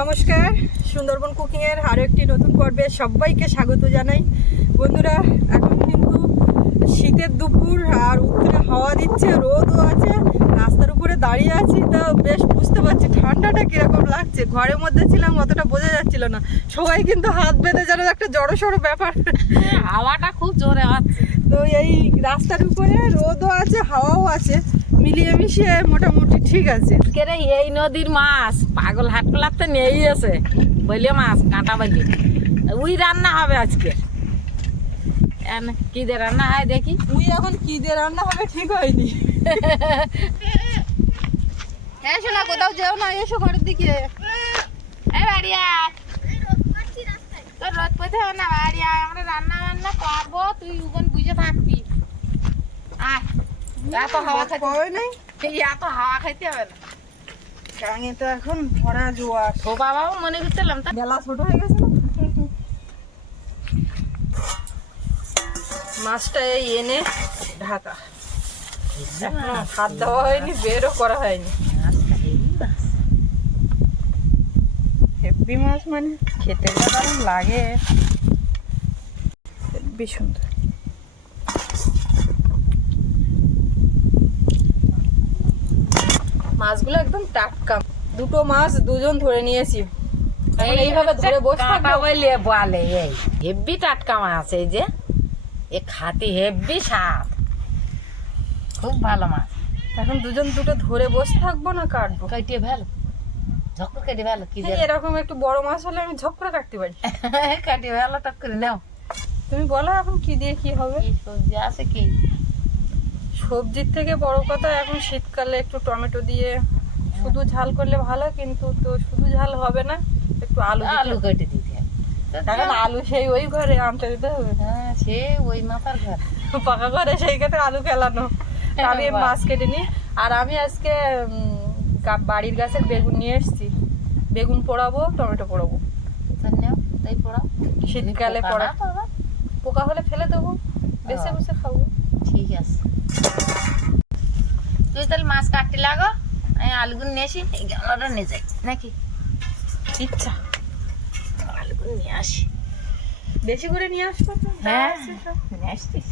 নমস্কার। সুন্দরবন কুকিংয়ের আরও একটি নতুন পর্বে সবাইকে স্বাগত জানাই। বন্ধুরা এখন কিন্তু শীতের দুপুর আর উত্তরে হাওয়া দিচ্ছে রোদও আছে রাস্তার উপরে দাঁড়িয়ে আছি তা বেশ বুঝতে পারছি ঠান্ডাটা কীরকম লাগছে। ঘরের মধ্যে ছিলাম অতটা বোঝা যাচ্ছিল না। সবাই কিন্তু হাত বেঁধে যেন একটা জড়ো সড়ো ব্যাপার। হাওয়াটা খুব জোরে হচ্ছে তো এই রাস্তার উপরে রোদও আছে হাওয়াও আছে। মিলিয়ে মিশিয়ে মোটামুটি ঠিক আছে। আজকে রে এই নদীর মাছ পাগল হাট তো নেই আছে। বলে মাছ কাঁটা বলি ওই রান্না হবে আজকে। এন কি দিয়ে রান্না হয় দেখি। তুই এখন কি দিয়ে রান্না হবে ঠিক হয়নি। হ্যাঁ শোনা কোথাও যেও না এসো ঘরের দিকে। এই বাড়ি আয়। তোর রোদ পেতে হবে না বাড়ি আয়। আমরা রান্না বান্না করব তুই উগন বুঝে থাকবি। আয়। এত হাওয়া খাইতে কবে নেই? এত হাওয়া খাইতে হবে না। গাঙে তো এখন ভরা জোয়ার। ও বাবাও মনে করছিলাম বেলা ছোট হয়ে গেছে মাছটা এই এনে ঢাকা। হাত দেওয়া হয়নি বেরও করা হয়নি। হেব্বি মাছ মানে। খেতে যা লাগে। হেব্বি সুন্দর। মাছগুলো একদম টাটকা। দুটো মাছ দুজন ধরে নিয়েছি। এইভাবে ধরে বসে কাঁটা বলে বলে এই হেব্বি টাটকা মাছ এই যে। এ খাতি হেব্বি স্বাদ। খুব ভালো মাছ। এখন দুজন দুটো ধরে বসে থাকব না কাটবো? কাটিয়ে ভালো কেটে ভালো কি এরকম একটু বড় মাছ হলে আমি ঝপ করে কাটতে পারি। কাটিয়ে ভালো টক করে নাও। তুমি বলো এখন কি দিয়ে কি হবে? কি সবজি আছে কি? সবজির থেকে বড় কথা এখন শীতকালে একটু টমেটো দিয়ে শুধু ঝাল করলে ভালো কিন্তু তো শুধু ঝাল হবে না একটু আলু আলু কেটে দিতে। আলু সেই ওই ঘরে আনতে দিতে হবে। হ্যাঁ সে ওই মাথার ঘর। পাকা ঘরে সেই ক্ষেত্রে আলু খেলানো আমি মাছ কেটে নিই আর আমি আজকে বাড়ির গাছের বেগুন নিয়ে এসেছি। বেগুন পোড়াবো টমেটো পোড়াবো। তাই পড়াও। শীতকালে পড়া? পোকা হলে ফেলে দেবো বেছে হ্যাঁ। বসে খাব। ঠিক আছে। তুই তাহলে মাছ কাটতে লাগো আমি আলুগুলো নিয়ে আসি এই গামলাটা নিয়ে যাই নাকি? ইচ্ছা। আলুগুলো নিয়ে আসি। বেশি করে নিয়ে আসব হ্যাঁ। নিয়ে আসতিস?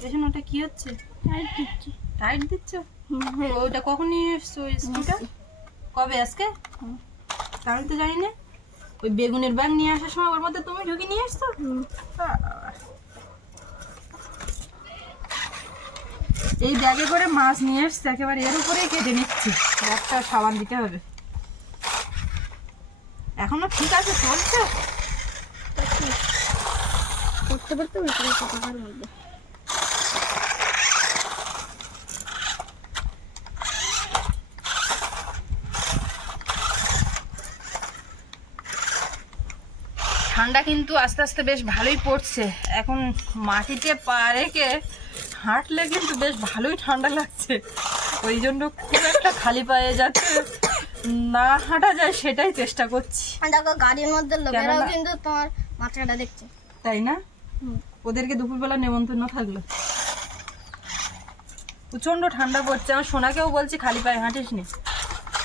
পেছনে ওটা কি হচ্ছে? টাইট দিচ্ছ। টাইট দিচ্ছ? ওইটা কখন নিয়ে এসছো স্কুলটা? কবে আজকে? আমি তো জানি না। ওই বেগুনের ব্যাগ নিয়ে আসার সময় ওর মধ্যে তুমি ঢুকি নিয়ে বাবা। এই ব্যাগে করে মাছ নিয়ে এসছে একেবারে এর উপরেই কেটে নিচ্ছি। ব্যাগটা সাবান দিতে হবে। এখনও ঠিক আছে চলছে? করতে কথার মধ্যে ঠান্ডা কিন্তু আস্তে আস্তে বেশ ভালোই পড়ছে। এখন মাটিতে পা রেখে হাঁটলে কিন্তু বেশ ভালোই ঠান্ডা লাগছে। ওই জন্য খুব একটা খালি পায়ে যাচ্ছে না হাঁটা যায় সেটাই চেষ্টা করছি। দেখো গাড়ির মধ্যে লোকেরাও কিন্তু তোমার মাথাটা দেখছে। তাই না। ওদেরকে দুপুরবেলা নেমন্তন্ন থাকল। প্রচণ্ড ঠান্ডা পড়ছে। আমার সোনাকেও বলছি খালি পায়ে হাঁটিস নি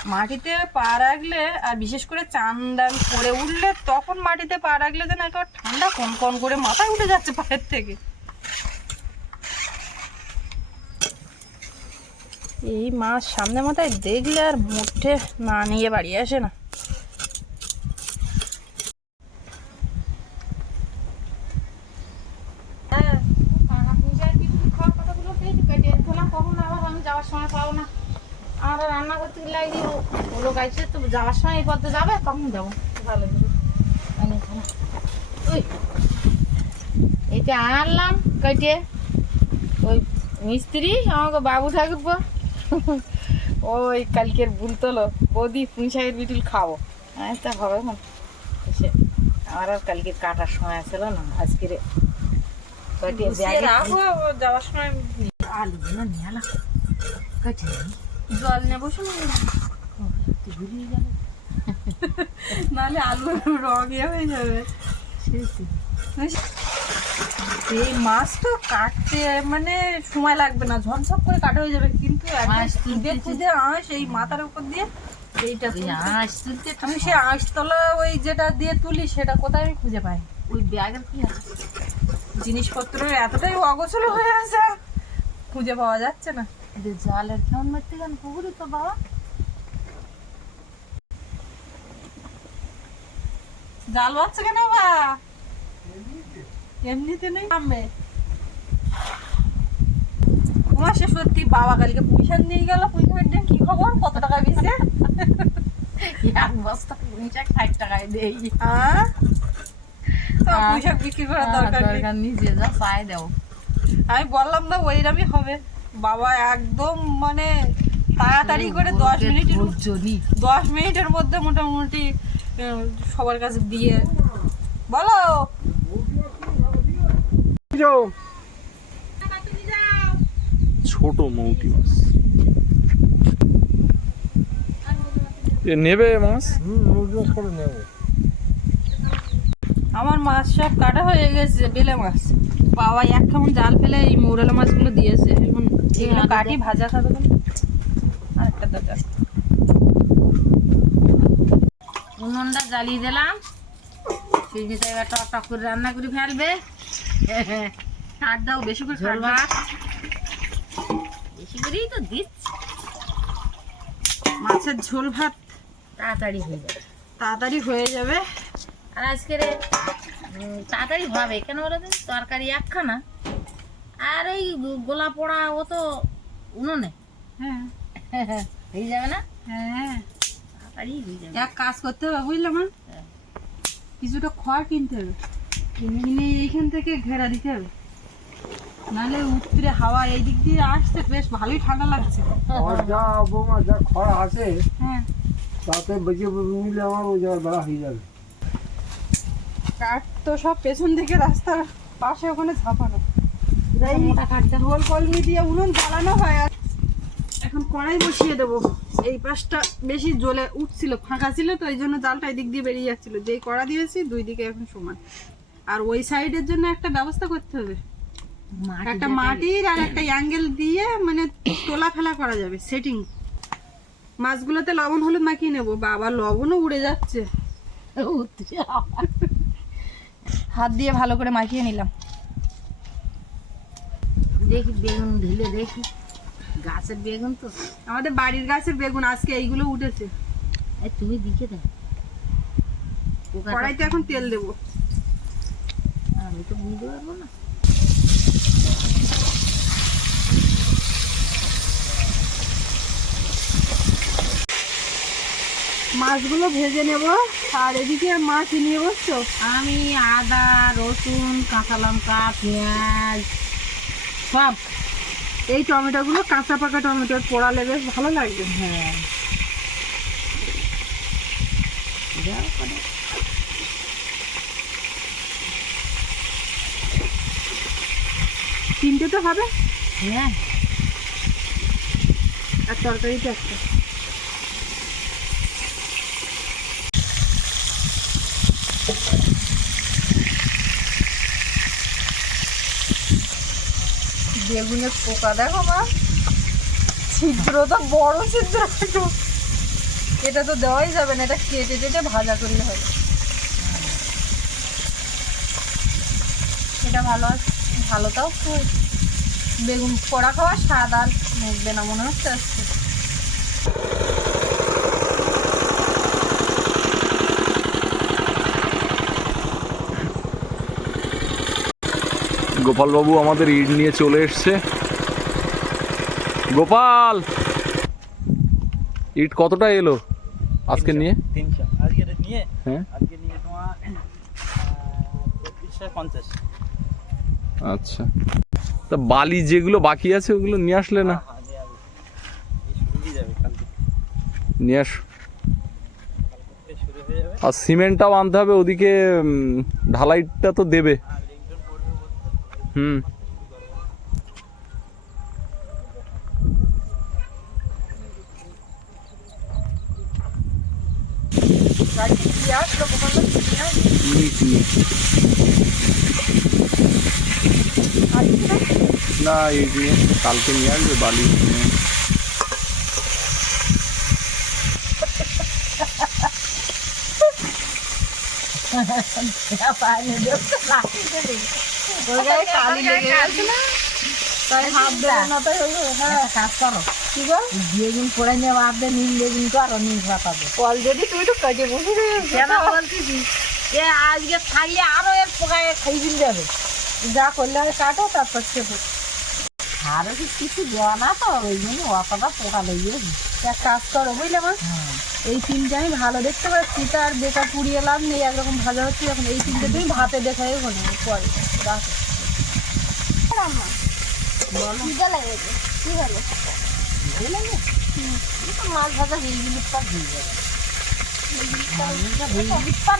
মাটিতে পা রাখলে আর বিশেষ করে চান দান করে উঠলে তখন মাটিতে পা রাখলে যেন একটা ঠান্ডা কন কন করে মাথায় উঠে যাচ্ছে পায়ের থেকে। এই মাছ সামনে মাথায় দেখলে আর মুঠে না নিয়ে বাড়ি আসে না হ্যাঁ কখন আবার আমি যাওয়ার সময় পাবো না আমরা রান্না করতে লাগি ওগুলো গাইছে তো যাওয়ার সময় এই পথে যাবে তখন যাব। ভালো। ওই এটা আনলাম কেটে। ওই মিস্ত্রি আমাকে বাবু থাকব। ওই কালকের বুলতলো বৌদি পুঁইশাকের বিটুল খাব। হ্যাঁ তা হবে না। সে আমার আর কালকে কাটার সময় ছিল না। আজকের কেটে যাওয়ার সময় আলুগুলো নিয়ে এলাম জল নেব শুনুন যাবে নাহলে আলু রং ইয়ে হয়ে যাবে। তো। মাছ তো কাটতে মানে সময় লাগবে না ঝনঝপ করে কাটা হয়ে যাবে কিন্তু তুলতেছে। খুদে আঁশ এই মাথার উপর দিয়ে এইটা আঁশ তুলতে আমি সেই আঁশতলা ওই যেটা দিয়ে তুলি সেটা কোথায় আমি খুঁজে পাই? ওই ব্যাগের কি জিনিসপত্রের এতটাই অগোছল হয়ে আছে খুঁজে পাওয়া যাচ্ছে না। জালের কেমন মারতে গেল পুকুরে তো বাবা। জাল বাচ্ছে কেন বা? এমনিতে নেই। নামবে তোমার সে সত্যি বাবা কালকে পুঁইশাক নিয়ে গেল। পুঁইশাকের কি খবর? কত টাকা এক বস্তা পুঁইশাক ষাট টাকায় দেই। হ্যাঁ? হ্যাঁ। পুঁইশাক বিক্রি করার দরকার নেই। দরকার নেই যে যা চাই দাও। আমি বললাম না ওইরকমই হবে। বাবা একদম মানে তাড়াতাড়ি করে দশ মিনিটের দশ মিনিটের মধ্যে মোটামুটি সবার কাছে দিয়ে। বলো। ছোট মৌটি মাছ। এ নেবে মাছ? আমার মাছ সব কাটা হয়ে গেছে বেলে মাছ। বাবা এক কেমন জাল ফেলে এই মৌরালা মাছগুলো দিয়েছে। এখন এগুলো কাটি। ভাজা খাবে। তুমি আরেকটা দাদা। উনুনটা জ্বালিয়ে দিলাম। সেই যে এবার টক টক করে রান্না করে ফেলবে। কাট দাও বেশি করে ভাত? বেশি করেই তো দিচ্ছি। মাছের ঝোল ভাত তাড়াতাড়ি হয়ে যাবে। তাড়াতাড়ি হয়ে যাবে। আর আজকের তাড়াতাড়ি হবে। কেন বলো তো? তরকারি একখানা। আর ওই গোলা পোড়া ও তো উনুনে। হ্যাঁ। হয়ে যাবে না? হ্যাঁ। এক কাজ করতে হবে বুঝলে মা? হ্যাঁ। কিছুটা খড় কিনতে হবে। কিনে এইখান থেকে ঘেরা দিতে হবে। নাহলে উত্তরে হাওয়া এই দিক দিয়ে আসছে বেশ ভালোই ঠান্ডা লাগছে। আর যা বৌমা যা খরা আছে হ্যাঁ। তাতে বেঁচে নিলে আমার ওই জায়গায় বেড়া হয়ে যাবে। কাঠ তো সব পেছন দিকে রাস্তার পাশে ওখানে ঝাপানো। ঢোল কলমি দিয়ে উনুন জ্বালানো হয় আর এখন কড়াই বসিয়ে দেবো। এই পাশটা বেশি জ্বলে উঠছিল ফাঁকা ছিল তো এই জন্য জালটা এদিক দিয়ে বেরিয়ে যাচ্ছিল। যেই কড়া দিয়েছি দুই দিকে এখন সমান। আর ওই সাইডের জন্য একটা ব্যবস্থা করতে হবে। একটা মাটির আর একটা অ্যাঙ্গেল দিয়ে মানে তোলা ফেলা করা যাবে সেটিং মাছগুলোতে লবণ হলুদ মাখিয়ে নেব। বাবা লবণও উড়ে যাচ্ছে। হাত দিয়ে ভালো করে মাখিয়ে নিলাম। দেখি বেগুন ঢেলে দেখি। গাছের বেগুন তো। আমাদের বাড়ির গাছের বেগুন আজকে এইগুলো উঠেছে। তুমি দিকে দাও। কড়াইতে এখন তেল দেবো। আমি তো বুঝতে পারব না। মাছগুলো ভেজে নেব আর এদিকে মাছ নিয়ে বসছো? আমি আদা রসুন কাঁচা লঙ্কা পেঁয়াজ সব। এই টমেটোগুলো কাঁচা পাকা টমেটো পোড়া বেশ ভালো লাগবে। হ্যাঁ তিনটে তো হবে। হ্যাঁ। আর তরকারিটা একটা। বেগুনের পোকা, দেখো মা। ছিদ্র তো বড় ছিদ্র। এটা তো দেওয়াই যাবে না, এটা কেটে কেটে ভাজা করলে হবে। এটা ভালো ভালো তাও খুব। বেগুন পোড়া খাওয়া স্বাদ আর মুখবে না, মনে হচ্ছে আজকে। গোপালবাবু আমাদের ইট নিয়ে চলে এসছে। গোপাল! ইট কতটা এলো আজকে নিয়ে? হ্যাঁ। আচ্ছা। তা বালি যেগুলো বাকি আছে ওগুলো নিয়ে আসলে না? হ্যাঁ হয়ে নিয়ে আস আর সিমেন্টটাও আনতে হবে ওদিকে ঢালাইটা তো দেবে। বলতে হুম গাড়িতে কি আসলো গোপাল ইট নিয়ে না ইট নিয়ে এসছে, কালকে নিয়ে আসবে বালি নিয়ে ওর গায়ে কালি লেগে গেছে না? তাই হাত মতো হলো হ্যাঁ। কাজ করো। কি বেগুন পড়ে নিয়ে নীল বেগুন করো নীল অলরেডি তুই তো কাজে বসে কেন বলতেছি এ আজকে থাকলে আরও এর পোকায় খাইবিন যাবে। যা করলে আর কাটো তারপর খেপো আরও কি কিছু দেওয়া না তো ওই জন্য অতটা পোকা লেগে এক কাজ করো বুঝলে মা? এই তিনটে আমি ভালো দেখতে পাচ্ছি তার বেকার পুড়িয়ে লাভ নেই একরকম ভাজা হচ্ছে এখন এই তিনটে তুমি ভাতে দেখাই ওখানে পরে।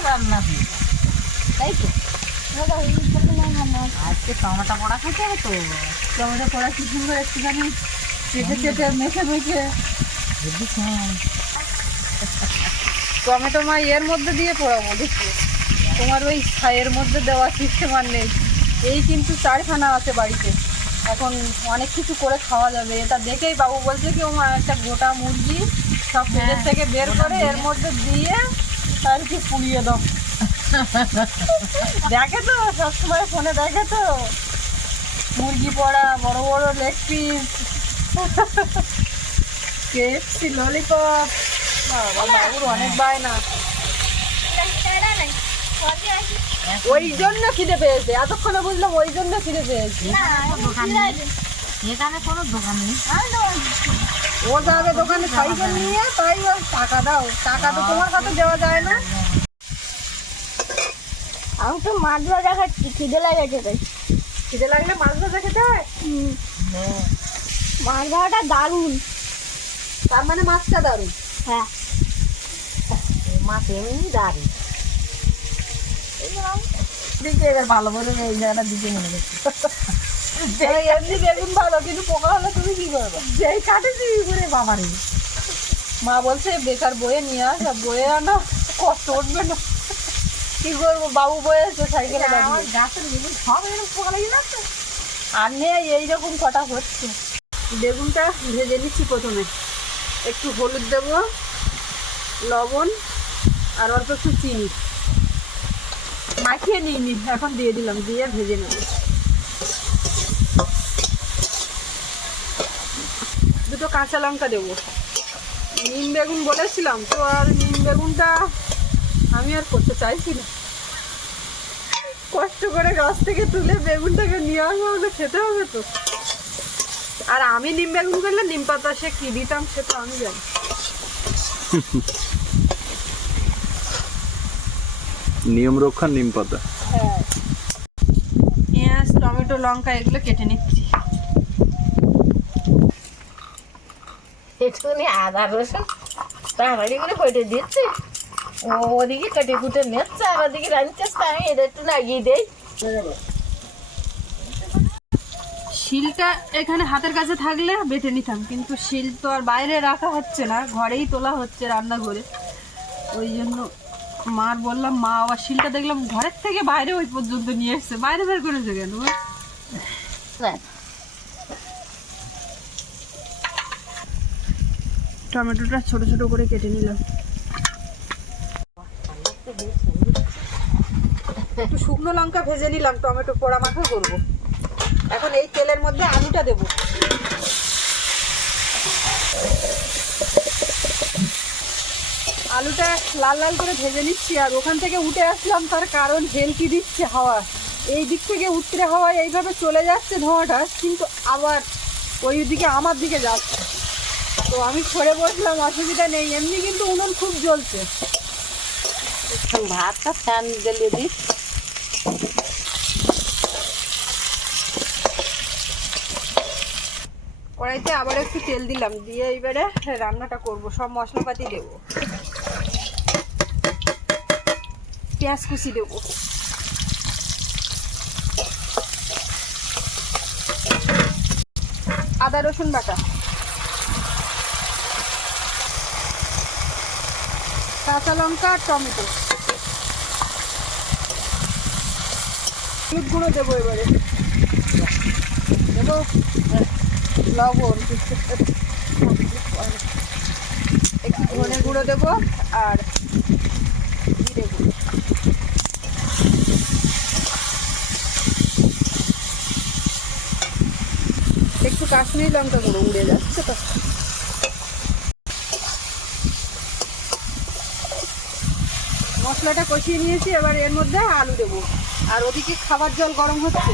রান্না তাই তো আজকে টমেটো পড়া খেতে হবে তো? টমেটো পড়া কি সুন্দর একটুখানি চেটে চেটে মেখে মেখে। টমেটো মা এর মধ্যে দিয়ে পোড়াবো, দেখি। তোমার ওই ছাইয়ের মধ্যে দেওয়া সিস্টেম আর নেই। এই কিন্তু চারখানা আছে বাড়িতে। এখন অনেক কিছু করে খাওয়া যাবে। এটা দেখেই বাবু বলছে কি ও একটা গোটা মুরগি সব পেটের থেকে বের করে এর মধ্যে দিয়ে আর কি পুড়িয়ে দাও। দেখে তো সবসময় ফোনে দেখে তো। মুরগি পড়া বড় বড় লেগ পিস কেএফসি ললিপপ বাবুর অনেক বায়না। না। ওই জন্য খিদে পেয়েছে। এতক্ষণে বুঝলাম ওই জন্য খিদে পেয়েছে। এখানে কোনো দোকান নেই। ও যাবে দোকানে সাইকেল নিয়ে তাই টাকা দাও। টাকা তো তোমার কাছে দেওয়া যায় না। আমি তো মাছ ভাজা খাচ্ছি খিদে লেগেছে তাই। খিদে লাগলে মাছ ভাজা খেতে হয়? মাছ ভাজাটা দারুণ। তার মানে মাছটা দারুণ হ্যাঁ। মাছ এমনি দাঁড়ি দিকে এবার ভালো করে এই জায়গাটা দিকে মনে করছি। এমনি বেগুন ভালো কিন্তু পোকা হলে তুমি কি করবে? যেই কাটেছি করে বাবারে। মা বলছে বেকার বয়ে নিয়ে আস আর বয়ে আনা কষ্ট উঠবে না। কি করব বাবু বয়ে আছে সাইকেলে আমার গাছের বেগুন সব এরকম পোকা লেগে যাচ্ছে। আর নেই এইরকম কটা হচ্ছে। বেগুনটা ভেজে নিচ্ছি প্রথমে। একটু হলুদ দেব লবণ আর অল্প একটু চিনি। মাখিয়ে নিইনি, এখন দিয়ে দিলাম, দিয়ে ভেজে নেব। দুটো কাঁচা লঙ্কা দেবো। নিম বেগুন বলেছিলাম, তো আর নিম বেগুনটা আমি আর করতে চাইছি না। কষ্ট করে গাছ থেকে তুলে বেগুনটাকে নিয়ে আসব আমাকে খেতে হবে তো। আর আমি নিম বেগুন করলে নিম পাতা সে কি দিতাম সে তো আমি জানি। নিয়ম রক্ষা নিম পাতা। হ্যাঁ। পেঁয়াজ টমেটো লঙ্কা এগুলো কেটে নিচ্ছি। একটুখানি আদা রসুন তাড়াতাড়ি করে কেটে দিচ্ছি ও ওদিকে কেটে কুটে নিচ্ছে আর ওদিকে রাঁধতেছে আমি এটা একটু লাগিয়ে দেই। শিলটা এখানে হাতের কাছে থাকলে বেটে নিতাম কিন্তু শিল তো আর বাইরে রাখা হচ্ছে না ঘরেই তোলা হচ্ছে রান্নাঘরে। ওই জন্য মার বললাম মা আবার শিলটা দেখলাম ঘরের থেকে বাইরে ওই পর্যন্ত নিয়ে এসছে। বাইরে বের করেছে কেন? টমেটোটা ছোট ছোট করে কেটে নিলাম। একটু শুকনো লঙ্কা ভেজে নিলাম টমেটো পোড়া মাখা করব। এখন এই তেলের মধ্যে আলুটা দেব। আলুটা লাল লাল করে ভেজে নিচ্ছি আর ওখান থেকে উঠে আসলাম তার কারণ হেলকি দিচ্ছে হাওয়া। এই দিক থেকে উত্তরে হাওয়া এইভাবে চলে যাচ্ছে ধোঁয়াটা কিন্তু আবার ওই দিকে আমার দিকে যাচ্ছে। তো আমি সরে বসলাম অসুবিধা নেই এমনি কিন্তু উনুন খুব জ্বলছে। ভাতটা ফ্যান জ্বালিয়ে দিই। কড়াইতে আবার একটু তেল দিলাম দিয়ে এবারে রান্নাটা করব সব মশলাপাতি দেব। পেঁয়াজ কুচি দেব। আদা, রসুন বাটা। কাঁচা লঙ্কা আর টমেটো। হলুদ গুঁড়ো দেবো এবারে। দেবো? লবণ। ধনে গুঁড়ো দেবো আর জিরে গুঁড়ো একটু কাশ্মীরি লঙ্কা গুঁড়ো উড়ে যাচ্ছে তো মশলাটা কষিয়ে নিয়েছি, এবার এর মধ্যে আলু দেবো। আর ওদিকে খাবার জল গরম হচ্ছে।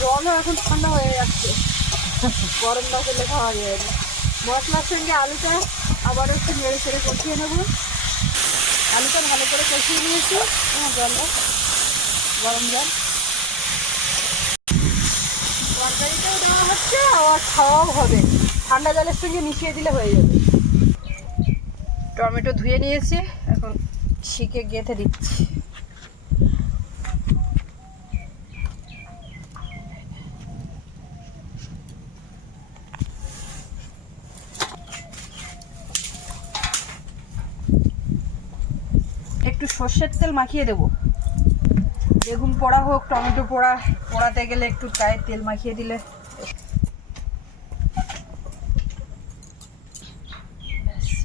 জলও এখন ঠান্ডা হয়ে যাচ্ছে। গরম না করলে খাওয়া যায় না। মশলার সঙ্গে আলুটা আবার একটু নেড়ে চেড়ে কষিয়ে নেব। আলুটা ভালো করে কষিয়ে নিয়েছি। হ্যাঁ জলটা। গরম জল। তরকারিটাও দেওয়া হচ্ছে, আবার খাওয়াও হবে। ঠান্ডা জলের সঙ্গে মিশিয়ে দিলে হয়ে যাবে। টমেটো ধুয়ে নিয়েছি, এখন শিকে গেঁথে দিচ্ছি। একটু সর্ষের তেল মাখিয়ে দেবো। বেগুন পোড়া হোক টমেটো পোড়া পোড়াতে গেলে একটু গায়ে তেল মাখিয়ে দিলে।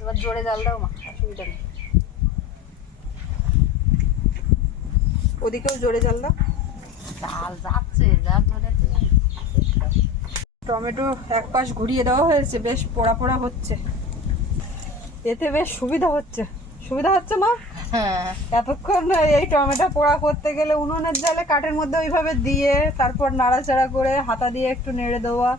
এবার জোরে জাল দাও মা অসুবিধা নেই। ওদিকেও জোরে জাল দাও। চাল যাচ্ছে ধরেছে টমেটো এক পাশ ঘুরিয়ে দেওয়া হয়েছে বেশ পোড়া পোড়া হচ্ছে। এতে বেশ সুবিধা হচ্ছে। সুবিধা হচ্ছে মা? হ্যাঁ এতক্ষণ এই টমেটো পোড়া করতে গেলে উনুনের জালে কাঠের মধ্যে ওইভাবে দিয়ে, তারপর নাড়াচাড়া করে হাতা দিয়ে একটু নেড়ে দেওয়া,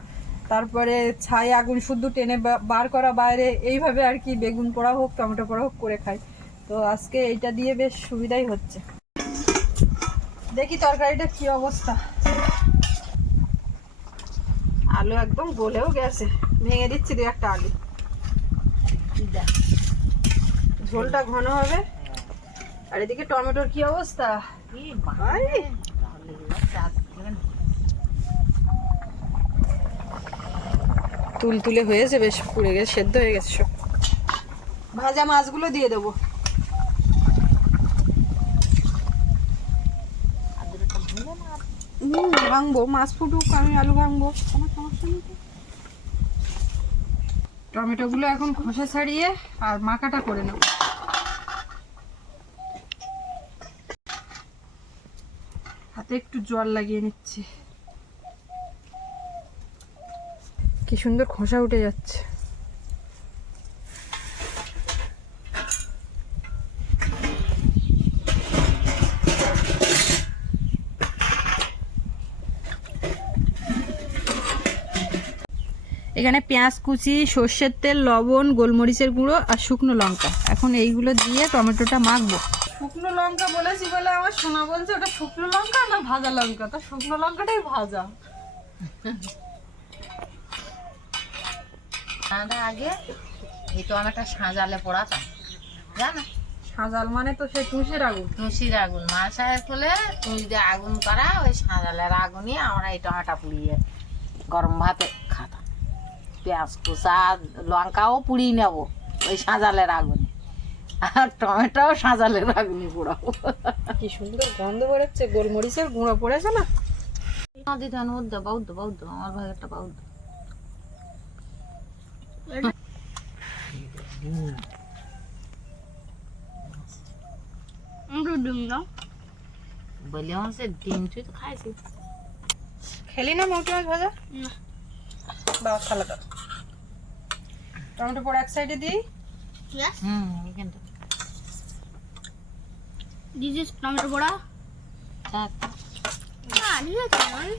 তারপরে ছাই আগুন শুদ্ধ টেনে বার করা বাইরে, এইভাবে আর কি বেগুন পোড়া হোক, টমেটো পোড়া হোক করে খাই। তো আজকে এইটা দিয়ে বেশ সুবিধাই হচ্ছে। দেখি তরকারিটা কি অবস্থা। আলু একদম গলেও গেছে। ভেঙে দিচ্ছি দু একটা আলু। ঝোলটা ঘন হবে। আর এদিকে টমেটোর কি অবস্থা। তুল তুলে হয়েছে বেশ পুড়ে গেছে সেদ্ধ হয়ে গেছে সব। ভাজা মাছগুলো দিয়ে দেবো। হুম ভাঙবো মাছ ফুটুক আমি আলু ভাঙবো কোনো সমস্যা নেই টমেটোগুলো এখন খোসা ছাড়িয়ে আর মাখাটা করে নেব। হাতে একটু জল লাগিয়ে নিচ্ছি। কি সুন্দর খোসা উঠে যাচ্ছে। এখানে পেঁয়াজ কুচি, সর্ষের তেল, লবণ, গোলমরিচের গুঁড়ো আর শুকনো লঙ্কা। এখন এইগুলো দিয়ে টমেটোটা মাখবো। লঙ্কা বলেছি বলে আমার শোনা বলছে ওটা শুকনো লঙ্কা না ভাজা লঙ্কা? তো শুকনো লঙ্কাটাই ভাজা। আমরা আগে এই টমেটো সাজালে পোড়াতাম জানো? সাজাল মানে তো সেই তুষের আগুন। তুলসির আগুন মাছায় ফলে তুমি যদি আগুন করা ওই সাজালের আগুনই আমরা এই টমেটো পুড়িয়ে গরম ভাতে খাতাম। পেঁয়াজ কুচা লঙ্কাও পুড়িয়ে নেব ওই সাজালের আগুনে। আর টমেটোও সাজালের আগুনে পোড়াবো কি সুন্দর গন্ধ বেরোচ্ছে গোলমরিচের গুঁড়ো পড়েছে না? নদী ধান বৌদ্ধ বৌদ্ধ বৌদ্ধ আমার ভাই একটা বৌদ্ধ। ডিম দাও। বলি আমার সে ডিম তুই তো খাইছি খেলি না মৌটি মাছ ভাজা? না। বাবা খালা দাও। টমেটো পরে এক সাইডে দিই। Yes, হুম এখানটা is টমেটো বড়া থাক না ঠিক আছে নয়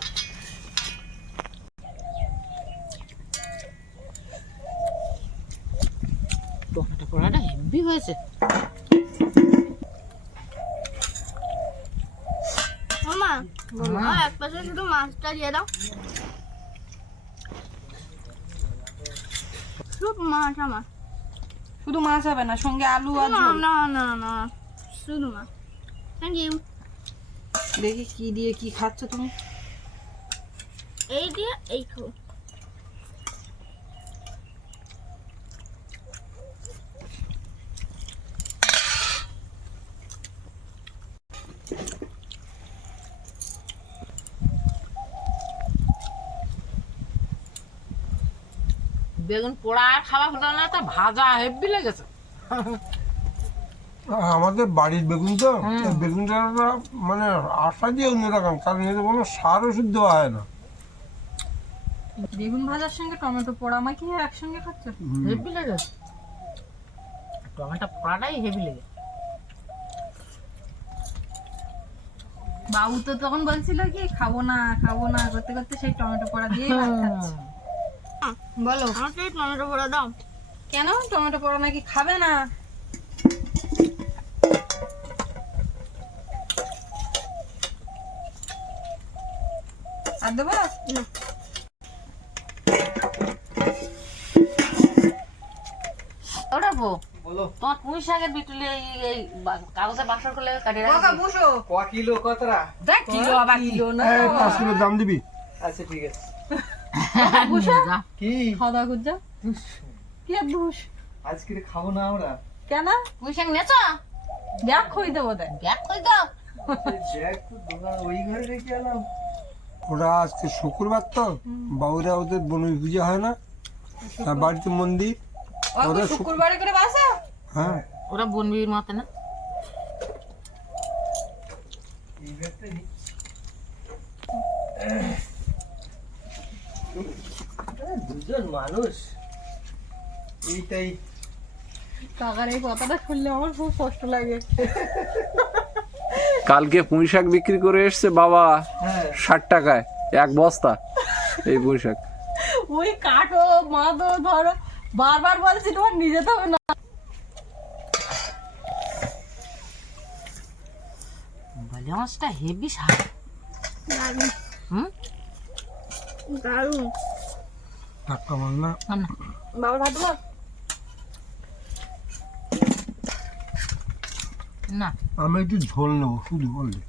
টমেটো পোড়াটা হেভি হয়েছে। মামা। আর এক পাশে শুধু মাছটা দিয়ে দাও। শুধু মাছ আমার। শুধু মাছ হবে না সঙ্গে আলু আর না না না না শুধু মাছ। দেখি কি দিয়ে কি খাচ্ছ তুমি? এই দিয়ে এই খো বেগুন পোড়া আর খাওয়া হলো না তা ভাজা হেব্বি লেগেছে। আমাদের বাড়ির বেগুন তো এই বেগুনটা মানে আশা দিয়ে অন্যরকম কারণ এতে কোনো সার ওষুধ দেওয়া হয় না। বেগুন ভাজার সঙ্গে টমেটো পোড়া মাখিয়ে একসঙ্গে খাচ্ছ? হেব্বি লেগেছে টমেটো পোড়াটাই হেভি লেগে। বাবু তো তখন বলছিল কি খাব না খাব না করতে করতে সেই টমেটো পোড়া দিয়ে বলো। আমাকে টমেটো পোড়া দাও। কেন? টমেটো পোড়া নাকি খাবে না? আর দেবো? ওটা বো তোমার পুঁই শাকের বিটুলি এই এই কাগজে বাসর করলে কাটিয়ে বাবা বুঝো ক কিলো কতটা? দেখ কিলো আবার কিলো না? এই পাঁচ কিলো দাম দিবি। আচ্ছা ঠিক আছে। যা। কি? খাওয়া দাওয়া কি আর দুষ আজকে খাব না আমরা। কেন? পুঁই শাক নেছ? দেখ খই দেবো দেখ। ব্যাগ কই দাও। তো দোকান ওই ঘরে রেখে এলাম। ওরা আজকে শুক্রবার তো বাবুরা ওদের বনবী পূজা হয় না। তার বাড়িতে মন্দির। ওরা ওরা শুক- শুক্রবারে করে বাসা? হ্যাঁ। ওরা বনবির মতে না এই ব্যাগটা নি? দুজন মানুষ। এইটাই। কাকার এই কথাটা শুনলে আমার খুব কষ্ট লাগে। কালকে পুঁই শাক বিক্রি করে এসছে বাবা হ্যাঁ। ষাট টাকায় এক বস্তা এই পুঁই শাক। ওই কাটো মাদো ধরো বারবার বলছি তোমার নিজে তো না। বলে মাছটা হেভি শাক। দারুণ। হুম? দারুণ। টাটকা মাল না না। ভাত না। আমি একটু ঝোল নেব শুধু বললে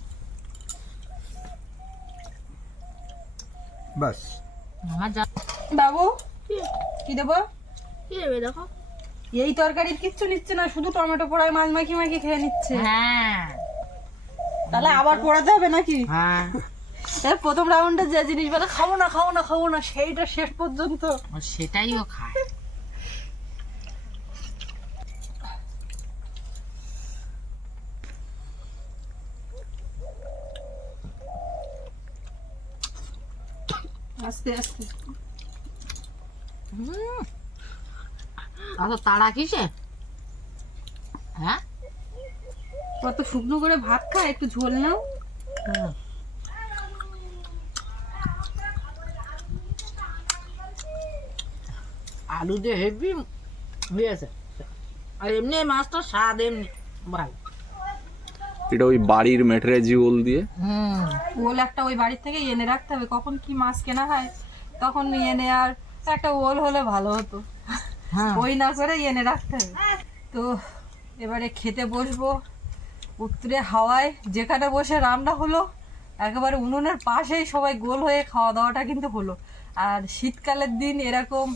আমার বাবু কি? দেবো? কি দেবে দেখো? এই তরকারির কিচ্ছু নিচ্ছে না শুধু টমেটো পোড়ায় মাছ মাখি মাখি খেয়ে নিচ্ছে। হ্যাঁ। তাহলে আবার পোড়াতে হবে নাকি? হ্যাঁ। প্রথম রাউন্ডে যে জিনিস বলে খাব না খাব না খাব না সেইটা শেষ পর্যন্ত। ও সেটাই ও খায়। আস্তে আস্তে। অত তাড়া কিসে? হ্যাঁ? কত শুকনো করে ভাত খায় একটু ঝোল নাও। আলু দিয়ে হেভি হয়েছে। আর এমনি মাছটা স্বাদ এমনি। ভালো এটা ওই বাড়ির মেটরে জিওল দিয়ে। হুম ওল একটা ওই বাড়ির থেকে এনে রাখতে হবে। কখন কি মাছ কেনা হয় তখন এনে আর একটা ওল হলে ভালো হতো। হ্যাঁ। ওই না করে এনে রাখতে হবে। তো এবারে খেতে বসবো। উত্তরে হাওয়ায় যেখানে বসে রান্না হলো একেবারে উনুনের পাশেই সবাই গোল হয়ে খাওয়া দাওয়াটা কিন্তু হলো। আর শীতকালের দিন এরকম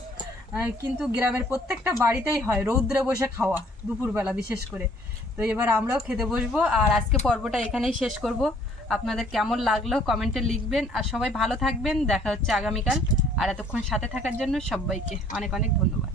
কিন্তু গ্রামের প্রত্যেকটা বাড়িতেই হয় রৌদ্রে বসে খাওয়া দুপুরবেলা বিশেষ করে। তো এবার আমরাও খেতে বসবো, আর আজকে পর্বটা এখানেই শেষ করব। আপনাদের কেমন লাগল কমেন্টে লিখবেন, আর সবাই ভালো থাকবেন, দেখা হচ্ছে আগামীকাল। আর এতক্ষণ সাথে থাকার জন্য সবাইকে অনেক অনেক ধন্যবাদ।